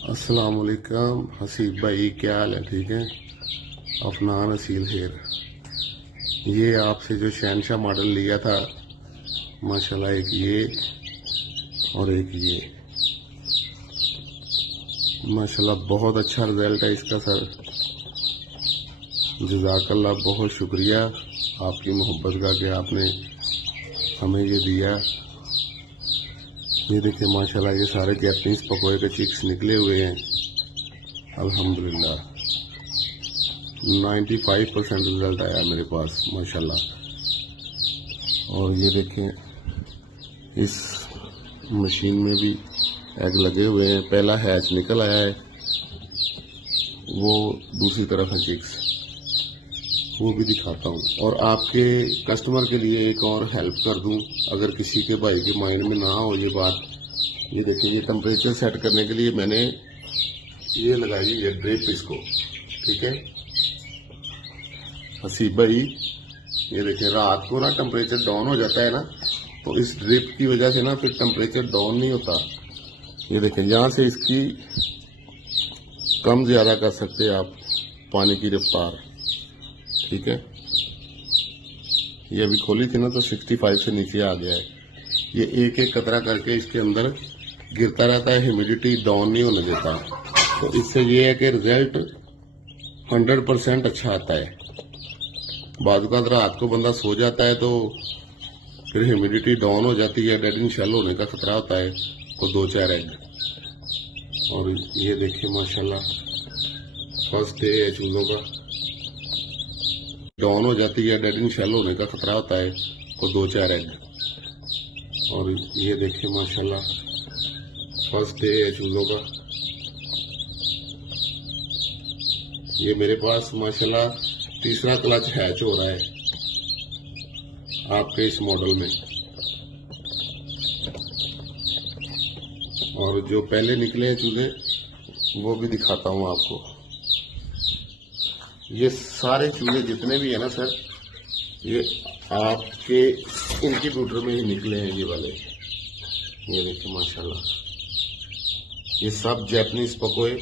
अस्सलाम वालेकुम हसीब भाई, क्या हाल है? ठीक है। अफनान असील हेर, ये आपसे जो शहनशाह मॉडल लिया था माशाल्लाह, एक ये और एक ये, माशाल्लाह बहुत अच्छा रिजल्ट है इसका सर। जज़ाकल्लाह, बहुत शुक्रिया आपकी मोहब्बत का कि आपने हमें ये दिया। ये देखिए माशाल्लाह, ये सारे जैपनीज पकोए के चिक्स निकले हुए हैं अल्हम्दुलिल्लाह। 95% रिजल्ट आया मेरे पास माशाल्लाह। और ये देखें, इस मशीन में भी एग लगे हुए हैं, पहला हैच निकल आया है, वो दूसरी तरफ है चिक्स, वो भी दिखाता हूँ। और आपके कस्टमर के लिए एक और हेल्प कर दूँ, अगर किसी के भाई के माइंड में ना हो ये बात। ये देखिए, ये टेम्परेचर सेट करने के लिए मैंने ये लगाई है ड्रिप इसको, ठीक है हसीब भाई। ये देखिए, रात को ना टेम्परेचर डाउन हो जाता है ना, तो इस ड्रिप की वजह से ना फिर टेम्परेचर डाउन नहीं होता। ये देखें, यहाँ से इसकी कम ज़्यादा कर सकते हैं आप पानी की रफ्तार, ठीक है। ये अभी खोली थी ना तो 65 से नीचे आ गया है। ये एक एक कतरा करके इसके अंदर गिरता रहता है, ह्यूमिडिटी डाउन नहीं होने देता। तो इससे ये है कि रिजल्ट 100% अच्छा आता है। बाद का रात को बंदा सो जाता है तो फिर ह्यूमिडिटी डाउन हो जाती है, डेड इन शेल होने का खतरा होता है, तो 2-4 एग। और ये देखिए माशाल्लाह, फर्स्ट डे है चूजों का, डाउन हो जाती है, डेड इन शेल होने का खतरा होता है, तो 2-4 एग। और ये देखिए माशाल्लाह, फर्स्ट डे है चूजों का। ये मेरे पास माशाल्लाह तीसरा क्लच हैच हो रहा है आपके इस मॉडल में। और जो पहले निकले हैं चूजे वो भी दिखाता हूँ आपको। ये सारे चूजे जितने भी है ना सर, ये आपके इंक्यूबेटर में ही निकले हैं ये वाले। ये देखिए माशाल्लाह, ये सब जैपनीज पकोए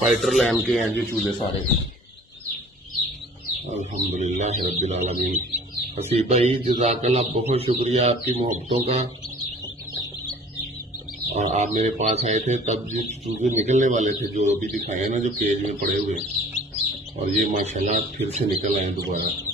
फाइटर लैम के हैं जो चूजे सारे। अल्हम्दुलिल्लाह रब्बिल आलमीन। हसीब भाई, जज़ाकल्लाह, बहुत शुक्रिया आपकी मोहब्बतों का। और आप मेरे पास आए थे तब जो चूजे निकलने वाले थे, जो अभी दिखाए ना, जो केज में पड़े हुए, और ये माशाल्लाह फिर से निकल आए दोबारा।